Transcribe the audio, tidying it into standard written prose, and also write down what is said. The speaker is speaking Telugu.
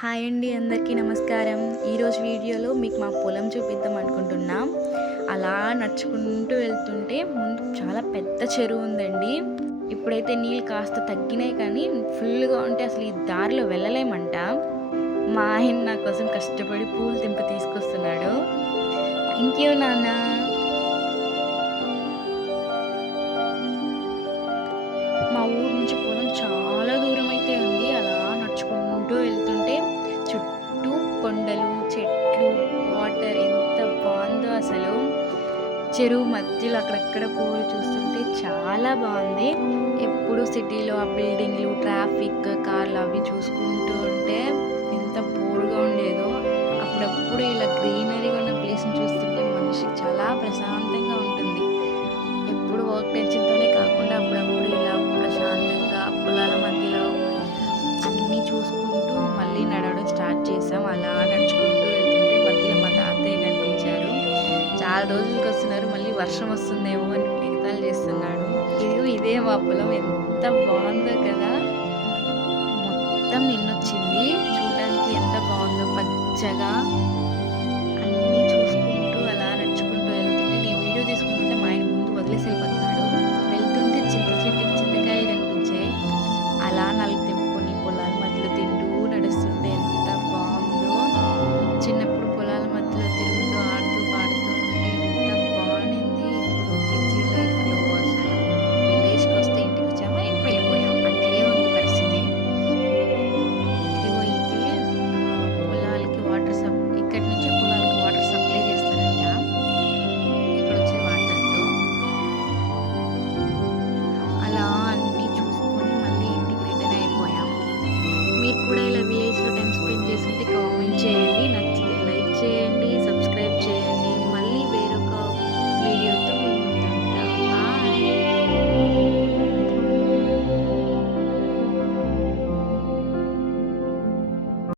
హాయ్ అండి, అందరికీ నమస్కారం. ఈరోజు వీడియోలో మీకు మా పొలం చూపిద్దాం అనుకుంటున్నాం. అలా నడుచుకుంటూ వెళ్తుంటే ముందు చాలా పెద్ద చెరువు ఉందండి. ఇప్పుడైతే నీళ్ళు కాస్త తగ్గినాయి, కానీ ఫుల్గా ఉంటే అసలు ఈ దారిలో వెళ్ళలేమంట. మా ఆయన నా కోసం కష్టపడి పూలు తెంపి తీసుకొస్తున్నాడు. థ్యాంక్ యూ నాన్న. మా ఊరు నుంచి పొలం చాలా దూరం అయితే ఉంది. అలా నడుచుకుంటూ వెళ్తుంటే చుట్టూ కొండలు, చెట్లు, వాటర్ ఎంత బాగుందో అసలు. చెరువు మధ్యలో అక్కడక్కడ పువ్వులు చూస్తుంటే చాలా బాగుంది. ఎప్పుడు సిటీలో ఆ బిల్డింగ్లు, ట్రాఫిక్, కార్లు అవి చూసుకుంటూ ఉంటే ఎంత బోర్గా ఉండేదో. అప్పుడప్పుడు ఇలా గ్రీనరీగా ఉన్న ప్లేస్ని చూస్తుంటే మనిషికి చాలా ప్రశాంతంగా ఉంటుంది. ఎప్పుడు వర్క్ టెన్షన్తోనే కాకుండా అప్పుడప్పుడు ఇలా ప్రశాంతంగా పొలాల మధ్యలో అన్నీ చూసుకుంటూ మళ్ళీ నడవడం స్టార్ట్ చేసాం. అలా నడుచుకుంటూ వెళ్తుంటే మధ్యలో మా తాతయ్య కనిపించారు. చాలా రోజులకి వస్తున్నారు, మళ్ళీ వర్షం వస్తుందేమో అని ఎగతాళి చేస్తున్నాడు. ఇదే మా పొలం, ఎంత బాగుందో కదా. మొత్తం నిన్నొచ్చింది, చూడడానికి ఎంత బాగుందో పచ్చగా.